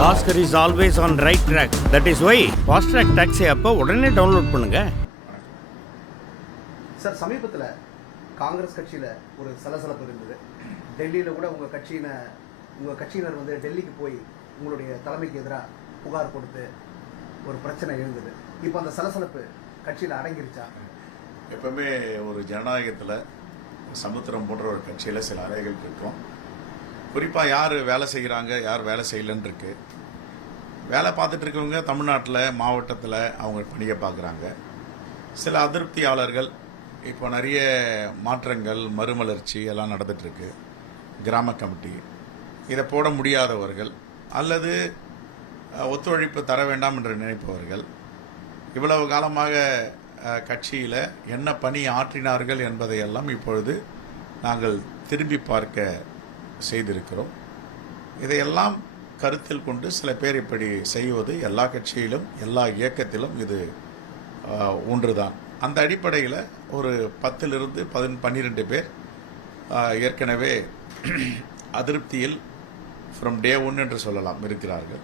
Bhaskar is always on right track that is why fast track taxi அப்போ உடனே download பண்ணுங்க. Sir சமீபத்தில் காங்கிரஸ் கட்சியில் ஒரு சலசலப்பு இருந்தது. டெல்லியில் கூட உங்கள் கட்சியின உங்கள் கட்சியினர் வந்து டெல்லிக்கு போய் உங்களுடைய தலைமைக்கு எதிராக புகார் கொடுத்து ஒரு பிரச்சனை எழுந்தது. இப்போ அந்த சலசலப்பு கட்சியில் அடங்கிருச்சா? எப்பவுமே ஒரு ஜனநாயகத்தில் சமுத்திரம் போன்ற ஒரு கட்சியில் சில அறைகள் இருக்கும் குறிப்பாக யார் வேலை செய்கிறாங்க யார் வேலை செய்யலன்னு இருக்கு. வேலை பார்த்துட்டு இருக்கவங்க தமிழ்நாட்டில் மாவட்டத்தில் அவங்க பணியை பார்க்குறாங்க. சில அதிருப்தியாளர்கள் இப்போ நிறைய மாற்றங்கள் மறுமலர்ச்சி எல்லாம் நடந்துட்டுருக்கு கிராம கமிட்டி இதை போட முடியாதவர்கள் அல்லது ஒத்துழைப்பு தர வேண்டாம் என்று நினைப்பவர்கள் இவ்வளவு காலமாக கட்சியில் என்ன பணி ஆற்றினார்கள் என்பதையெல்லாம் இப்பொழுது நாங்கள் திரும்பி பார்க்க செய்திருக்கிறோம். இதையெல்லாம் கருத்தில் கொண்டு சில பேர் இப்படி செய்வது எல்லா கட்சியிலும் எல்லா இயக்கத்திலும் இது ஒன்றுதான். அந்த அடிப்படையில் ஒரு பத்திலிருந்து பதின் பன்னிரெண்டு பேர் ஏற்கனவே அதிருப்தியில் ஃப்ரம் டே ஒன் என்று சொல்லலாம் இருக்கிறார்கள்.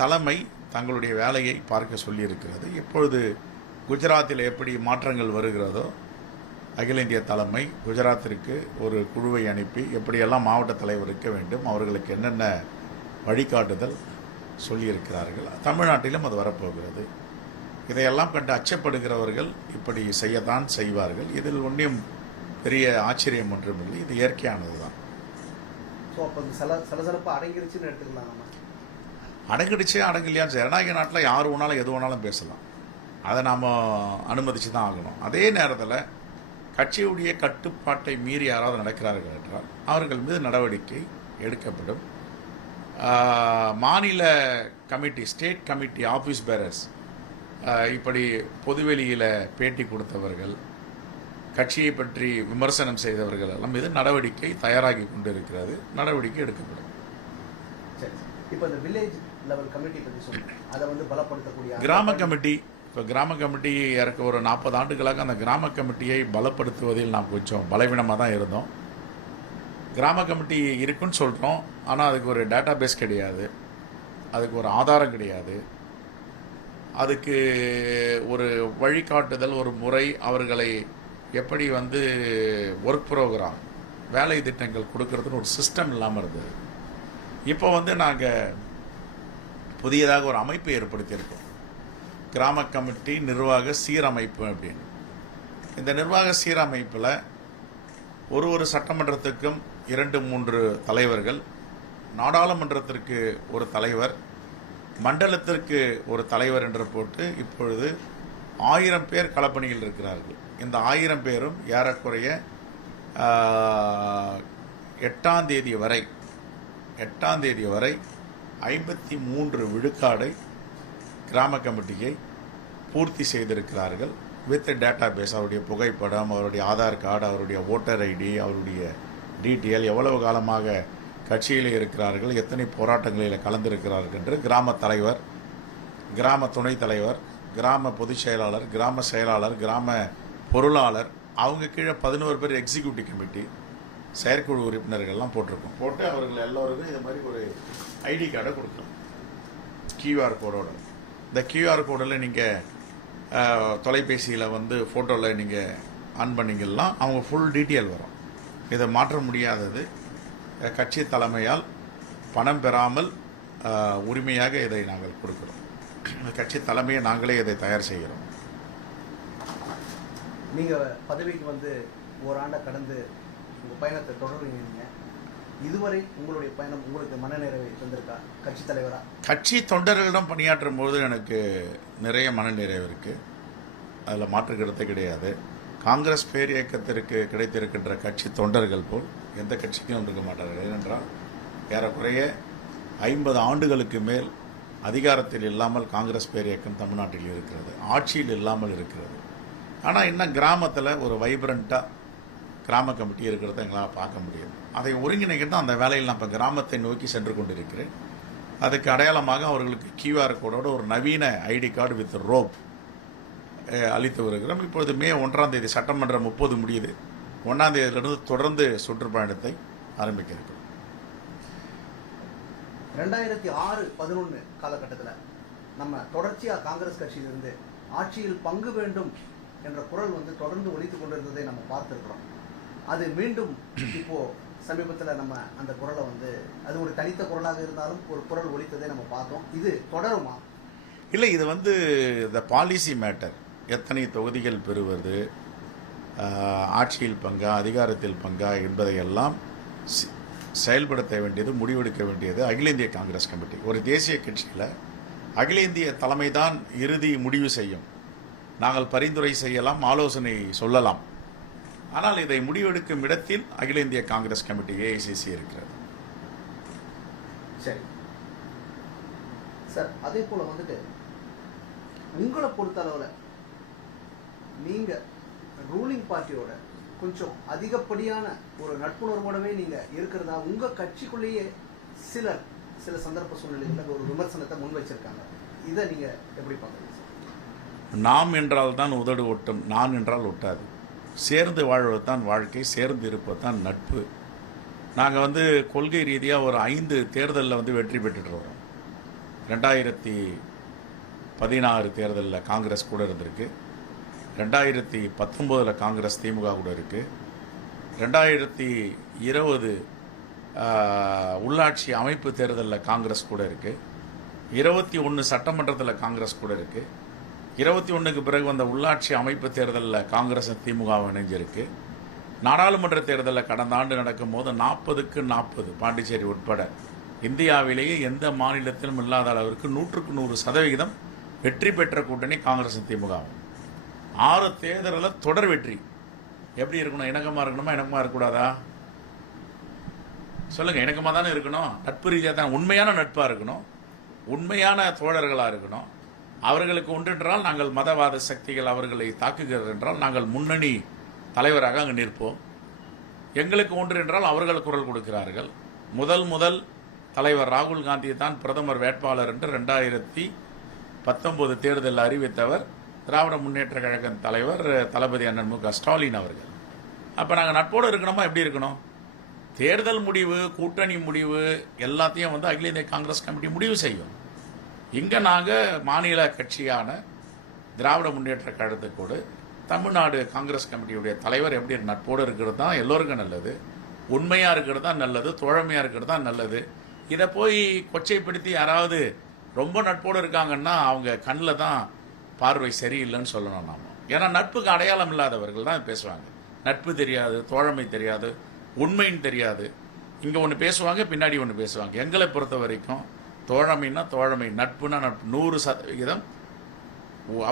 தலைமை தங்களுடைய வேலையை பார்க்க சொல்லியிருக்கிறது. இப்பொழுது குஜராத்தில் எப்படி மாற்றங்கள் வருகிறதோ அகில இந்திய தலைமை குஜராத்திற்கு ஒரு குழுவை அனுப்பி எப்படியெல்லாம் மாவட்ட தலைவர் இருக்க வேண்டும் அவர்களுக்கு என்னென்ன வழிகாட்டுதல் சொல்லியிருக்கிறார்கள் தமிழ்நாட்டிலும் அது வரப்போகிறது. இதையெல்லாம் கண்டு அச்சப்படுகிறவர்கள் இப்படி செய்யத்தான் செய்வார்கள். இதில் ஒன்றும் பெரிய ஆச்சரியம் ஒன்றுமில்லை. இது இயற்கையானது தான் அடங்கிடுச்சே அடங்கலையா ஜனநாயக நாட்டில் யார் வேணாலும் எது வேணாலும் பேசலாம். அதை நாம் அனுமதிச்சு தான் ஆகணும். அதே நேரத்தில் கட்சியுடைய கட்டுப்பாட்டை மீறி யாராவது நடக்கிறார்கள் என்றால் அவர்கள் மீது நடவடிக்கை எடுக்கப்படும். மாநில committee state committee office bearers இப்படி பொதுவெளியில் பேட்டி கொடுத்தவர்கள் கட்சியை பற்றி விமர்சனம் செய்தவர்கள் எல்லாம் மீது நடவடிக்கை தயாராகி கொண்டிருக்கிறது. நடவடிக்கை எடுக்கப்படும். சரி. இப்போ இந்த வில்லேஜ் லெவல் கமிட்டி பற்றி சொல்லுங்க. அதை வந்து பலப்படுத்தக்கூடிய கிராம கமிட்டி இப்போ கிராம கமிட்டி இறக்க ஒரு நாற்பது ஆண்டுகளாக அந்த கிராம கமிட்டியை பலப்படுத்துவதில் நாம் கொஞ்சம் பலவீனமாக தான் இருந்தோம். கிராம கமிட்டி இருக்குன்னு சொல்கிறோம் ஆனால் அதுக்கு ஒரு டேட்டா பேஸ் கிடையாது. அதுக்கு ஒரு ஆதாரம் கிடையாது. அதுக்கு ஒரு வழிகாட்டுதல் ஒரு முறை அவர்களை எப்படி வந்து ஒர்க் ப்ரோக்ராம் வேலை திட்டங்கள் கொடுக்கறதுன்னு ஒரு சிஸ்டம் இல்லாமல் இருந்தது. இப்போ வந்து நாங்கள் புதியதாக ஒரு அமைப்பு ஏற்படுத்தியிருக்கோம். கிராம கமிட்டி நிர்வாக சீரமைப்பு அப்படின்னு. இந்த நிர்வாக சீரமைப்பில் ஒரு ஒரு சட்டமன்றத்துக்கும் இரண்டு மூன்று தலைவர்கள் நாடாளுமன்றத்திற்கு ஒரு தலைவர் மண்டலத்திற்கு ஒரு தலைவர் என்று போட்டு இப்பொழுது ஆயிரம் பேர் களப்பணியில் இருக்கிறார்கள். இந்த ஆயிரம் பேரும் ஏறக்குறைய எட்டாம் தேதி வரை எட்டாம் தேதி வரை ஐம்பத்தி மூன்று விழுக்காடை கிராம கமிட்டியை பூர்த்தி செய்திருக்கிறார்கள் வித் டேட்டா பேஸ் அவருடைய புகைப்படம் அவருடைய ஆதார் கார்டு அவருடைய ஓட்டர் ஐடி அவருடைய டீட்டெயில் எவ்வளவு காலமாக கட்சியில் இருக்கிறார்கள் எத்தனை போராட்டங்களில் கலந்திருக்கிறார்கள் என்று கிராம தலைவர் கிராம துணைத் தலைவர் கிராம பொதுச் செயலாளர் கிராம செயலாளர் கிராம பொருளாளர் அவங்க கீழே பதினோரு பேர் எக்ஸிக்யூட்டிவ் கமிட்டி செயற்குழு உறுப்பினர்கள்லாம் போட்டிருக்கோம். போட்டு அவர்கள் எல்லோருக்கும் இது மாதிரி ஒரு ஐடி கார்டை கொடுக்கலாம். கியூஆர் கோடோட இந்த கியூஆர் கோடில் நீங்கள் தொலைபேசியில் வந்து ஃபோட்டோவில் நீங்கள் ஆன் பண்ணிங்கன்னா அவங்க ஃபுல் டீட்டெயில் வரும். இதை மாற்ற முடியாதது. கட்சி தலைமையால் பணம் பெறாமல் உரிமையாக இதை நாங்கள் கொடுக்குறோம். கட்சி தலைமையை நாங்களே இதை தயார் செய்கிறோம். நீங்கள் பதவிக்கு வந்து ஓராண்டை கடந்து உங்கள் பயணத்தை தொடர்றீங்க. இதுவரை உங்களுடைய பயணம் உங்களுக்கு மனநிறைவை தந்திருக்கா? கட்சி தலைவரா? கட்சி தொண்டர்களிடம் பணியாற்றும் போது எனக்கு நிறைய மனநிறைவு இருக்குது அதில் மாற்று கருத்தே கிடையாது. காங்கிரஸ் பேர் இயக்கத்திற்கு கிடைத்திருக்கின்ற கட்சி தொண்டர்கள் போல் எந்த கட்சிக்கும் இருக்க மாட்டார்கள். ஏனென்றால் ஏறக்குறைய ஐம்பது ஆண்டுகளுக்கு மேல் அதிகாரத்தில் இல்லாமல் காங்கிரஸ் பேர் இயக்கம் தமிழ்நாட்டில் இருக்கிறது. ஆட்சியில் இல்லாமல் இருக்கிறது. ஆனால் இன்னும் கிராமத்தில் ஒரு வைப்ரண்ட்டாக கிராம கமிட்டி இருக்கிறத எங்களால் பார்க்க முடியும். அதை ஒருங்கிணைக்கிறது அந்த வேலையில் நான் இப்போ கிராமத்தை நோக்கி சென்று கொண்டிருக்கிறேன். அதுக்கு அடையாளமாக அவர்களுக்கு கியூஆர் கோடோட ஒரு நவீன ஐடி கார்டு வித் ரோப் அளித்து வருகிறோம். இப்பொழுது மே ஒன்றாம் தேதி சட்டமன்றம் முப்பது முடியுது. ஒன்றாம் தேதியிலிருந்து தொடர்ந்து சுற்றுப்பயணத்தை ஆரம்பிக்க இருக்கிறோம் ரெண்டாயிரத்தி ஆறு பதினொன்று காலகட்டத்தில் நம்ம தொடர்ச்சியாக காங்கிரஸ் கட்சியிலிருந்து ஆட்சியில் பங்கு வேண்டும் என்ற குரல் வந்து தொடர்ந்து ஒழித்துக் கொண்டிருந்ததை நம்ம பார்த்துருக்குறோம். அது மீண்டும் இப்போ சமீபத்தில் நம்ம அந்த குரலை வந்து அது ஒரு தனித்த குரலாக இருந்தாலும் ஒரு குரல் ஒழித்ததை நம்ம பார்த்தோம். இது தொடருமா? இல்லை இது வந்து த பாலிசி மேட்டர் எத்தனை தொகுதிகள் பெறுவது ஆட்சியில் பங்கா அதிகாரத்தில் பங்கா என்பதையெல்லாம் செயல்படுத்த வேண்டியது முடிவெடுக்க வேண்டியது அகில இந்திய காங்கிரஸ் கமிட்டி. ஒரு தேசிய கட்சியில் அகில இந்திய தலைமை தான் இறுதி முடிவு செய்யும். நாங்கள் பரிந்துரை செய்யலாம் ஆலோசனை சொல்லலாம். ஆனால் இதை முடிவெடுக்கும் இடத்தில் அகில இந்திய காங்கிரஸ் கமிட்டி ஏஐசிசி இருக்கிறது. சரி. சார் அதே போல வந்துட்டு உங்களை பொறுத்தளவில் நீங்க ரூலிங் பார்ட்டியோட கொஞ்சம் அதிகப்படியான ஒரு நட்புணர்வோடவே நீங்க இருக்கிறதா? உங்க கட்சிக்குள்ளேயே சிலர் சில சந்தர்ப்ப சூழ்நிலைகளில் ஒரு விமர்சனத்தை முன் வச்சிருக்காங்க. இதை நீங்க எப்படி பார்க்குறீங்க நாம் என்றால் தான் உதடு ஒட்டும் நான் என்றால் ஒட்டாது. சேர்ந்து வாழ்வது தான் வாழ்க்கை சேர்ந்து இருப்பது தான் நட்பு. நாங்கள் வந்து கொள்கை ரீதியாக ஒரு ஐந்து தேர்தலில் வந்து வெற்றி பெற்றுட்டு வரோம் ரெண்டாயிரத்தி பதினாறு தேர்தலில் காங்கிரஸ் கூட இருந்திருக்கு. ரெண்டாயிரத்தி பத்தொம்போதில் காங்கிரஸ் திமுக கூட இருக்குது ரெண்டாயிரத்தி இருபது உள்ளாட்சி அமைப்பு தேர்தலில் காங்கிரஸ் கூட இருக்குது இருபத்தி ஒன்று சட்டமன்றத்தில் காங்கிரஸ் கூட இருக்குது இருபத்தி ஒன்றுக்கு பிறகு வந்த உள்ளாட்சி அமைப்பு தேர்தலில் காங்கிரஸ் திமுக இணைஞ்சிருக்கு. நாடாளுமன்ற தேர்தலில் கடந்த ஆண்டு நடக்கும்போது நாற்பதுக்கு நாற்பது பாண்டிச்சேரி உட்பட இந்தியாவிலேயே எந்த மாநிலத்திலும் இல்லாத அளவிற்கு நூற்றுக்கு நூறு சதவிகிதம் வெற்றி பெற்ற கூட்டணி காங்கிரஸ் திமுகவும் ஆறு தேர்தலில் தொடர் வெற்றி. எப்படி இருக்கணும்? இணக்கமாக இருக்கணுமா? இணக்கமாக இருக்கக்கூடாதா? சொல்லுங்கள் இணக்கமாக தானே இருக்கணும். நட்பு ரீதியாக தான் உண்மையான நட்பாக இருக்கணும். உண்மையான தோழர்களாக இருக்கணும். அவர்களுக்கு ஒன்றென்றால் நாங்கள் மதவாத சக்திகள் அவர்களை தாக்குகிறது என்றால் நாங்கள் முன்னணி தலைவராக அங்கு நிற்போம். எங்களுக்கு ஒன்று என்றால் அவர்கள் குரல் கொடுக்கிறார்கள். முதல் முதல் தலைவர் ராகுல் காந்தியை தான் பிரதமர் வேட்பாளர் என்று ரெண்டாயிரத்தி பத்தொன்பது தேர்தலில் அறிவித்தவர். திராவிட முன்னேற்ற கழகம் தலைவர் தளபதி அண்ணன் மு க ஸ்டாலின் அவர்கள். அப்போ நாங்கள் நட்போடு இருக்கணுமா? எப்படி இருக்கணும்? தேர்தல் முடிவு கூட்டணி முடிவு எல்லாத்தையும் வந்து அகில இந்திய காங்கிரஸ் கமிட்டி முடிவு செய்யும். இங்கே நாங்கள் மாநில கட்சியான திராவிட முன்னேற்ற கழகத்துக்கூட தமிழ்நாடு காங்கிரஸ் கமிட்டியுடைய தலைவர் எப்படி நட்போடு இருக்கிறது தான் எல்லோருக்கும் நல்லது. உண்மையாக இருக்கிறது தான் நல்லது தோழமையாக இருக்கிறது தான் நல்லது. இதை போய் கொச்சைப்படுத்தி யாராவது ரொம்ப நட்போடு இருக்காங்கன்னா அவங்க கண்ணில் தான் பார்வை சரியில்லைன்னு சொல்லணும் நாம். ஏன்னா நட்புக்கு அடையாளம் இல்லாதவர்கள் தான் பேசுவாங்க. நட்பு தெரியாது தோழமை தெரியாது உண்மைன்னு தெரியாது. இங்கே ஒன்று பேசுவாங்க பின்னாடி ஒன்று பேசுவாங்க. எங்களை பொறுத்த வரைக்கும் தோழமைன்னா தோழமை நட்புனா நட்பு. நூறு சதவிகிதம்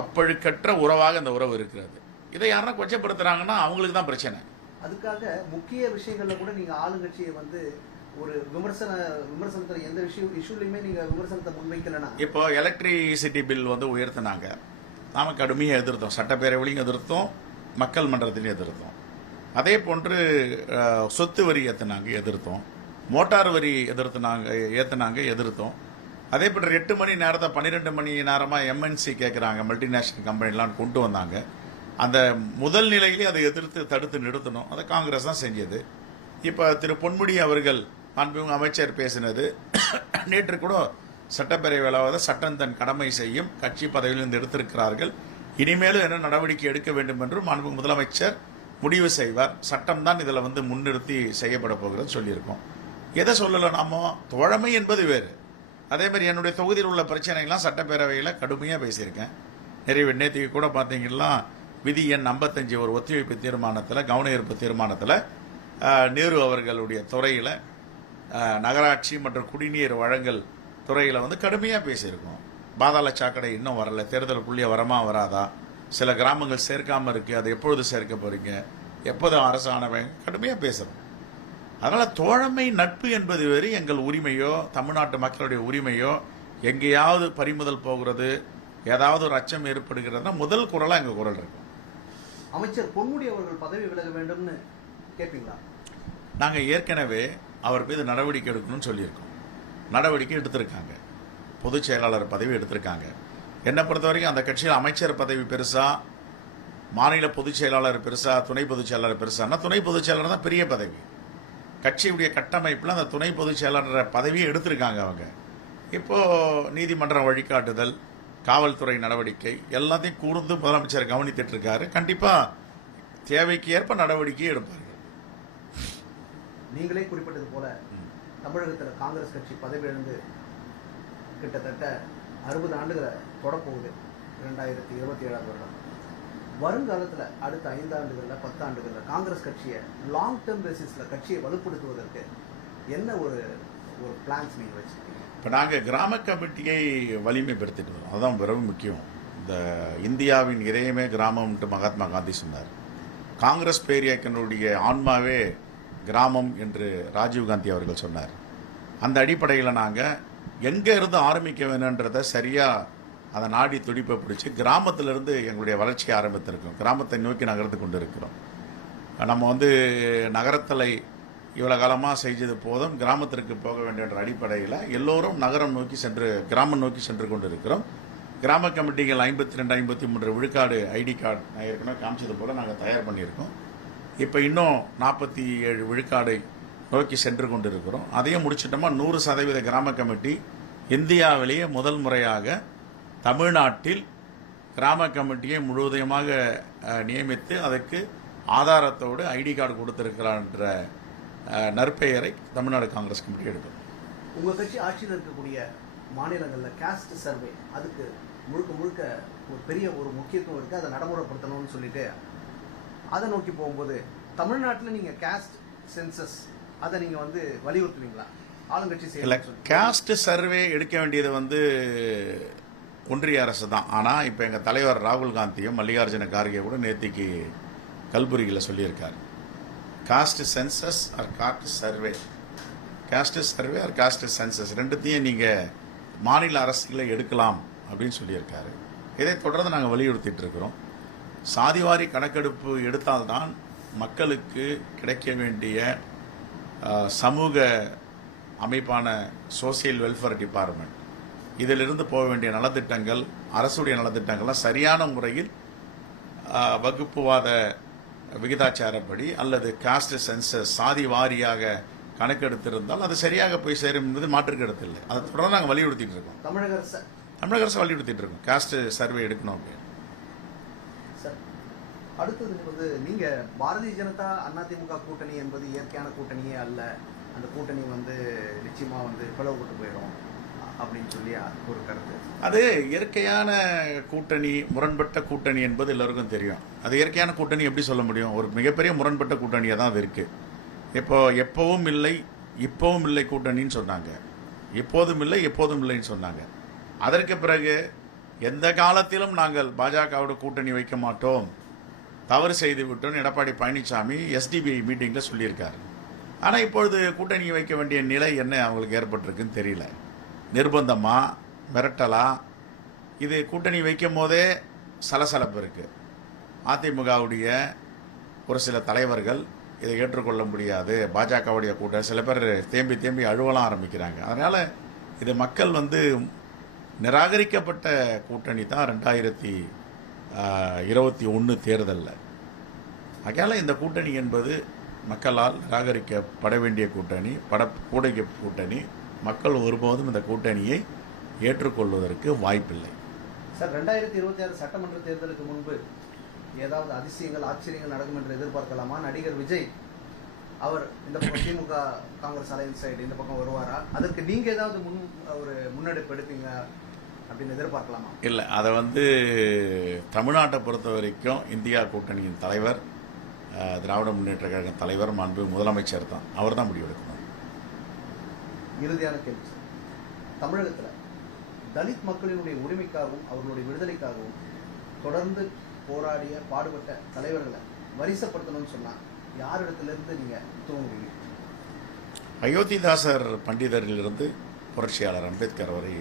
அப்பழுக்கற்ற உறவாக இந்த உறவு இருக்கிறது. இதை யாருன்னா கொச்சப்படுத்துறாங்கன்னா அவங்களுக்கு தான் பிரச்சனை. அதுக்காக முக்கிய விஷயங்கள்ல கூட நீங்க ஆளுங்கட்சியை வந்து ஒரு விமர்சன விமர்சனத்துல எந்த விஷயம் இஷ்யூலையுமே நீங்க விமர்சனத்தை முன்வைக்கலனா? இப்போ எலக்ட்ரிசிட்டி பில் வந்து உயர்த்தினாங்க. நாம கடுமையாக எதிர்த்தோம். சட்டப்பேரவையிலையும் எதிர்த்தோம். மக்கள் மன்றத்திலையும் எதிர்த்தோம். அதே போன்று சொத்து வரி ஏற்றினாங்க எதிர்த்தோம். மோட்டார் வரி எதிர்த்துனாங்க ஏற்றினாங்க எதிர்த்தோம். அதே போன்று எட்டு மணி நேரத்தை பன்னிரெண்டு மணி நேரமாக எம்என்சி கேட்குறாங்க மல்டிநேஷனல் கம்பெனிலாம் கொண்டு வந்தாங்க. அந்த முதல் நிலையிலே அதை எதிர்த்து தடுத்து நிறுத்தணும். அதை காங்கிரஸ் தான் செஞ்சது. இப்போ திரு பொன்முடி அவர்கள் மாண்புமிகு அமைச்சர் பேசினது நேற்று கூட சட்டப்பேரவையில் சட்டம் தன் கடமை செய்யும் கட்சி பதவியிலிருந்து எடுத்திருக்கிறார்கள். இனிமேலும் என்ன நடவடிக்கை எடுக்க வேண்டும் என்றும் மாண்புமிகு முதலமைச்சர் முடிவு செய்வார். சட்டம் தான் இதில் வந்து முன்னிறுத்தி செய்யப்பட போகிறது சொல்லியிருக்கோம். எதை சொல்லலை நாமோ தோழமை என்பது வேறு. அதே மாதிரி என்னுடைய தொகுதியில் உள்ள பிரச்சனைகள்லாம் சட்டப்பேரவையில் கடுமையாக பேசியிருக்கேன். நிறைய நேற்றுக்கு கூட பார்த்தீங்கன்னா விதி எண் ஐம்பத்தஞ்சு ஒரு ஒத்திவைப்பு தீர்மானத்தில் கவன ஈர்ப்பு தீர்மானத்தில் நேரு அவர்களுடைய துறையில் நகராட்சி மற்றும் குடிநீர் வழங்கல் துறையில் வந்து கடுமையாக பேசியிருக்கோம். பாதாள சாக்கடை இன்னும் வரல தேர்தலுக்குள்ளேயே வரமா வராதா? சில கிராமங்கள் சேர்க்காமல் இருக்குது அதை எப்பொழுது சேர்க்க போகிறீங்க எப்போதும் அரசானவங்க கடுமையாக பேசுகிறோம் அதனால் தோழமை நட்பு என்பது வேறு எங்கள் உரிமையோ தமிழ்நாட்டு மக்களுடைய உரிமையோ எங்கேயாவது பறிமுதல் போகிறது ஏதாவது ஒரு அச்சம் ஏற்படுகிறதுனா முதல் குரலாக எங்கள் குரல் இருக்கும் அமைச்சர் பொன்முடி அவர்கள் பதவி விலக வேண்டும்னு கேட்பீங்களா? நாங்கள் ஏற்கனவே அவர் மீது நடவடிக்கை எடுக்கணும்னு சொல்லியிருக்கோம். நடவடிக்கை எடுத்திருக்காங்க. பொதுச் செயலாளர் பதவி எடுத்திருக்காங்க. என்னை பொறுத்த வரைக்கும் அந்த கட்சியில் அமைச்சர் பதவி பெருசா மாநில பொதுச் செயலாளர் பெருசா துணை பொதுச் செயலாளர் பெருசான்னா துணை பொதுச் செயலாளர் தான் பெரிய பதவி. கட்சியுடைய கட்டமைப்பில் அந்த துணை பொதுச் செயலாளர் பதவியை எடுத்திருக்காங்க அவங்க. இப்போது நீதிமன்றம் வழிகாட்டுதல் காவல்துறை நடவடிக்கை எல்லாத்தையும் கூர்ந்து முதலமைச்சர் கவனித்துட்டு இருக்காரு கண்டிப்பாக தேவைக்கு ஏற்ப நடவடிக்கை எடுப்பார்கள் நீங்களே குறிப்பிட்டது போல தமிழகத்தில் காங்கிரஸ் கட்சி பதவியிலிருந்து கிட்டத்தட்ட அறுபது ஆண்டுகளை தொடப்போகுது. ரெண்டாயிரத்தி இருபத்தி ஏழாவது வருடம். வருங்காலத்தில் அடுத்த ஐந்தாண்டுகளில் பத்தாண்டுகளில் காங்கிரஸ் கட்சியை லாங் டேர்ம் பேசிஸில் கட்சியை வலுப்படுத்துவதற்கு என்ன ஒரு ஒரு பிளான்ஸ் நீங்கள் வச்சுருக்கீங்க? இப்போ நாங்கள் கிராம கமிட்டியை வலிமைப்படுத்திட்டு வரோம். அதுதான் ரொம்ப முக்கியம். இந்த இந்தியாவின் இதயமே கிராமம்ன்ட்டு மகாத்மா காந்தி சொன்னார். காங்கிரஸ் பேரியக்கனுடைய ஆன்மாவே கிராமம் என்று ராஜீவ்காந்தி அவர்கள் சொன்னார். அந்த அடிப்படையில் நாங்கள் எங்கே இருந்து ஆரம்பிக்க வேணுன்றதை சரியாக அதை நாடி துடிப்பை பிடிச்சி கிராமத்திலிருந்து எங்களுடைய வளர்ச்சியை ஆரம்பித்திருக்கோம். கிராமத்தை நோக்கி நகர்ந்து கொண்டு இருக்கிறோம் நம்ம வந்து நகரத்தலை இவ்வளோ காலமாக செஞ்சது போதும் கிராமத்திற்கு போக வேண்டிய அடிப்படையில் எல்லோரும் நகரம் நோக்கி சென்று கிராமம் நோக்கி சென்று கொண்டு இருக்கிறோம் கிராம கமிட்டிகள் ஐம்பத்தி ரெண்டு ஐம்பத்தி மூன்று விழுக்காடு ஐடி கார்டு நான் ஏற்கனவே காமிச்சது போல் நாங்கள் தயார் பண்ணியிருக்கோம். இப்போ இன்னும் நாற்பத்தி ஏழு விழுக்காடை நோக்கி சென்று கொண்டு இருக்கிறோம் அதையும் முடிச்சிட்டோமா? நூறு சதவீத கிராம கமிட்டி இந்தியாவிலேயே முதல் முறையாக தமிழ்நாட்டில் கிராம கமிட்டியை முழுவதுமாக அஹ், நியமித்து அதற்கு ஆதாரத்தோடு ஐடி கார்டு கொடுத்திருக்கிறான்ற நற்பெயரை தமிழ்நாடு காங்கிரஸ் கமிட்டி எடுக்கும். உங்கள் கட்சி ஆட்சியில் இருக்கக்கூடிய மாநிலங்களில் காஸ்ட் சர்வே அதுக்கு முழுக்க முழுக்க ஒரு பெரிய ஒரு முக்கியத்துவம் இருக்குது அதை நடைமுறைப்படுத்தணும்னு சொல்லிட்டு அதை நோக்கி போகும்போது தமிழ்நாட்டில் நீங்கள் காஸ்ட் சென்சஸ் அதை நீங்கள் வந்து வலியுறுத்துவீங்களா? ஆளுங்கட்சி சொல்லி காஸ்ட் சர்வே எடுக்க வேண்டியது வந்து ஒன்றிய அரசு தான். ஆனால் இப்போ எங்கள் தலைவர் ராகுல் காந்தியும் மல்லிகார்ஜுன கார்கே கூட நேத்திக்கு கல்புரியில் சொல்லியிருக்கார். Caste census or caste survey caste survey or caste census ரெண்டுத்தையும் நீங்கள் மாநில அரசுகளை எடுக்கலாம் அப்படின்னு சொல்லியிருக்காரு. இதை தொடர்ந்து நாங்கள் வலியுறுத்திட்டு இருக்கிறோம். சாதிவாரி கணக்கெடுப்பு எடுத்தால்தான் மக்களுக்கு கிடைக்க வேண்டிய சமூக அமைப்பான சோசியல் வெல்ஃபேர் டிபார்ட்மெண்ட் இதிலிருந்து போக வேண்டிய நலத்திட்டங்கள் அரசுடைய நலத்திட்டங்கள்லாம் சரியான முறையில் வகுப்புவாத விகிதாச்சாரப்படி அல்லது காஸ்ட் சென்சஸ் சாதி வாரியாக கணக்கெடுத்திருந்தால் அது சரியாக போய் சேரும் என்பது மாற்று கருத்து இல்லை. அதை தொடர்ந்து நாங்கள் வலியுறுத்திட்டு இருக்கோம். தமிழக அரசு. தமிழக அரசு வலியுறுத்திட்டு இருக்கோம். காஸ்ட் சர்வே எடுக்கணும் அப்படின்னு. சார் அடுத்தது வந்து நீங்க பாரதிய ஜனதா அதிமுக கூட்டணி என்பது இயற்கையான கூட்டணியே அல்ல. அந்த கூட்டணி வந்து நிச்சயமா வந்து பிளவுபட்டு போயிடும். அப்படின்னு சொல்லி ஒரு கருத்து. அது இயற்கையான கூட்டணி முரண்பட்ட கூட்டணி என்பது எல்லாருக்கும் தெரியும். அது இயற்கையான கூட்டணி எப்படி சொல்ல முடியும்? ஒரு மிகப்பெரிய முரண்பட்ட கூட்டணியாக தான் அது இருக்குது இப்போ எப்பவும் இல்லை இப்போவும் இல்லை கூட்டணின்னு சொன்னாங்க. எப்போதும் இல்லை எப்போதும் இல்லைன்னு சொன்னாங்க. அதற்கு பிறகு எந்த காலத்திலும் நாங்கள் பாஜகவோட கூட்டணி வைக்க மாட்டோம். தவறு செய்து விட்டோம் எடப்பாடி பழனிசாமி எஸ்டிபிஐ மீட்டிங்கில் சொல்லியிருக்காரு. ஆனால் இப்பொழுது கூட்டணி வைக்க வேண்டிய நிலை என்ன அவங்களுக்கு ஏற்பட்டிருக்குன்னு தெரியல. நிர்பந்தமா மிரட்டலா? இது கூட்டணி வைக்கும் போதே சலசலப்பு இருக்குது அதிமுகவுடைய ஒரு சில தலைவர்கள் இதை ஏற்றுக்கொள்ள முடியாது. பாஜகவுடைய கூட்டம் சில பேர் தேம்பி தேம்பி அழுவலாம் ஆரம்பிக்கிறாங்க. அதனால் இது மக்கள் வந்து நிராகரிக்கப்பட்ட கூட்டணி தான் ரெண்டாயிரத்தி இருபத்தி ஒன்று தேர்தலில். ஆகையால் இந்த கூட்டணி என்பது மக்களால் நிராகரிக்கப்பட வேண்டிய கூட்டணி பட கூடிய கூட்டணி மக்கள் ஒருபோதும் இந்த கூட்டணியை ஏற்றுக்கொள்வதற்கு வாய்ப்பில்லை. சார் ரெண்டாயிரத்தி இருபத்தி ஆறு சட்டமன்ற தேர்தலுக்கு முன்பு ஏதாவது அதிசயங்கள் ஆச்சரியங்கள் நடக்கும் என்று எதிர்பார்க்கலாமா? நடிகர் விஜய் அவர் இந்த பக்கம் திமுக காங்கிரஸ் அலையன்ஸ் சைடு இந்த பக்கம் வருவாரா? அதற்கு நீங்க ஏதாவது முன் ஒரு முன்னெடுப்பு எடுப்பீங்க அப்படின்னு எதிர்பார்க்கலாமா? இல்லை அதை வந்து தமிழ்நாட்டை பொறுத்த வரைக்கும் இந்தியா கூட்டணியின் தலைவர் திராவிட முன்னேற்ற கழக தலைவர் மாண்பு முதலமைச்சர் தான். அவர் தான் முடிவெடுக்கணும். இறுதியான கேள்வி. தமிழகத்தில் தலித் மக்களினுடைய உரிமைக்காகவும் அவர்களுடைய விடுதலைக்காகவும் தொடர்ந்து போராடிய பாடுபட்ட தலைவர்களை வரிசைப்படுத்தணும்னு சொன்னால் யாரிடத்துல நீங்கள் நீங்க தூங்குவீங்க அயோத்திதாசர் பண்டிதரிலிருந்து புரட்சியாளர் அம்பேத்கர் வரை